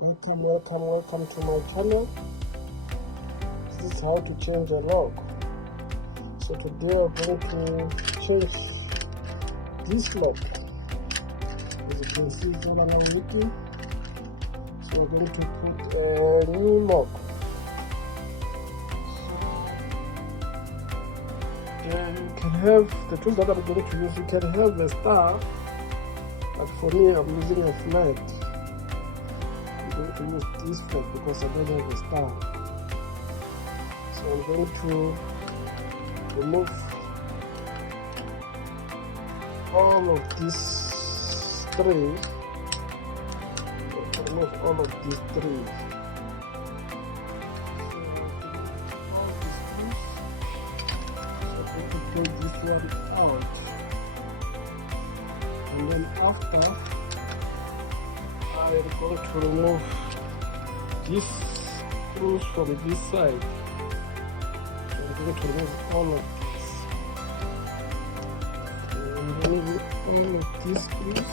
Welcome to my channel. This is how to change a lock. So today we're going to change this lock. As you can see, it's no longer working. So we're going to put a new lock. Then you can have the tool that I'm going to use. You can have a star, but for me I'm using a flat. I'm going to use this flat because I don't have a star. So I'm going to remove all of these three. Remove all of these three. So I'm going to take this one out, and then after I am going to remove these screws from this side. So I'm going to remove all of this. So I'm going to remove all of these screws.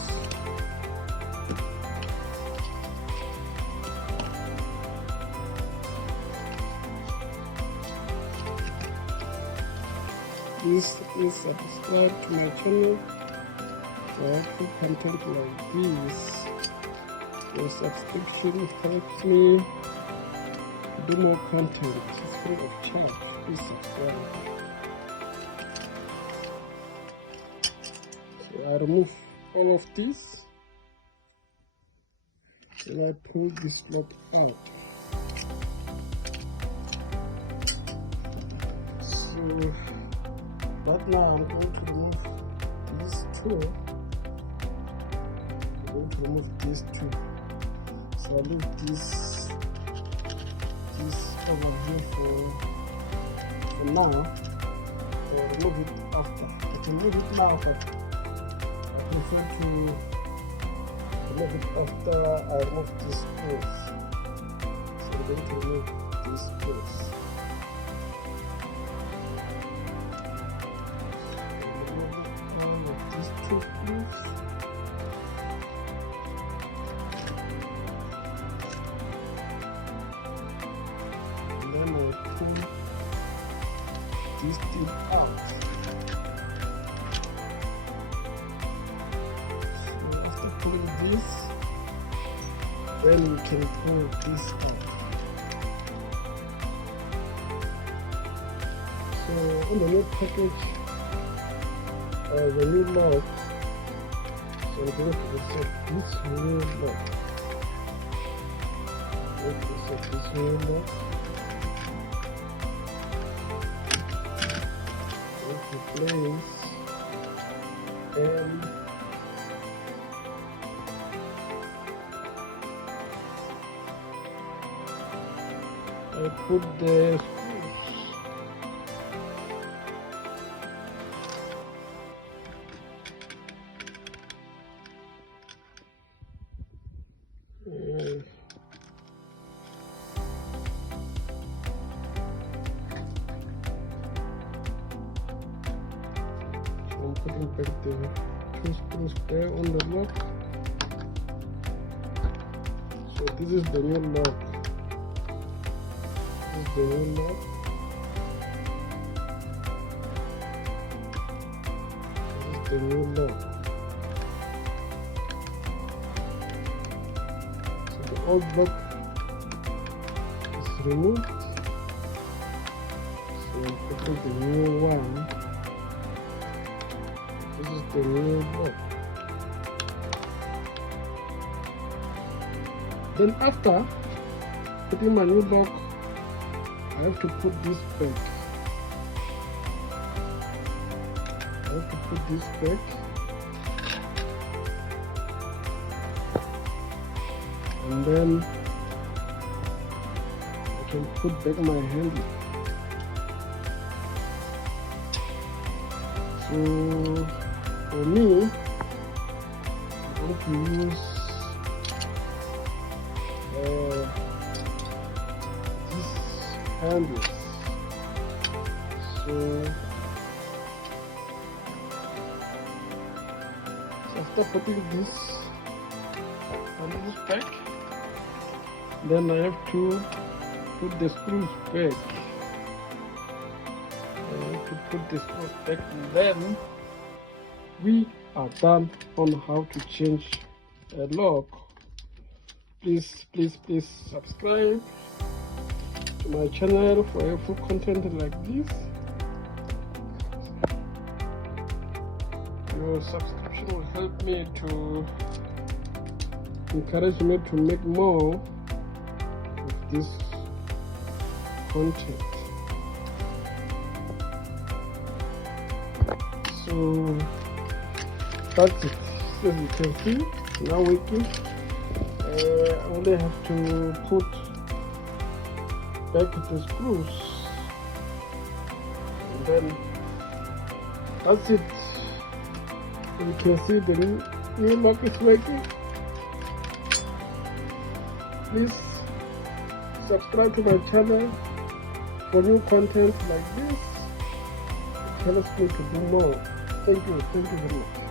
Please subscribe to my channel for helpful content like this. Your subscription helps me do more content. It's free of charge. Please subscribe. So I remove all of this and I pull this lock out. So right now I'm going to remove these two. I'm going to remove these two. So I leave this over here for now. I'll remove it after. I can remove it now, but I prefer to remove it after I remove these screws. So I'm going to remove these screws. These two screws. And then I pull this thing out. So after pulling this, then you can pull this out. So on the new package, the new lock, so I'm going to insert this new lock. Insert this new lock. Into place, and I put the screws. I'm putting back the two screws there on the lock. So this is the new lock. This is the new lock. This is the new lock. So the old lock is removed. So I'm putting the new one. This is the new lock. Then after putting my new lock, I have to put this back. I have to put this back. And then I can put back my handle. So for me, I'm going to use these handles. So after putting this back, Then I have to put the screws back. I have to put the screws back, and then we are done on how to change a lock. Please subscribe to my channel for helpful content like this. Your subscription will help me to encourage me to make more of this content. So that's it. As you can see, now working. I only have to put back the screws, and then that's it. You can see the new lock is working. Please subscribe to my channel for new content like this. It helps me to do more. Thank you very much.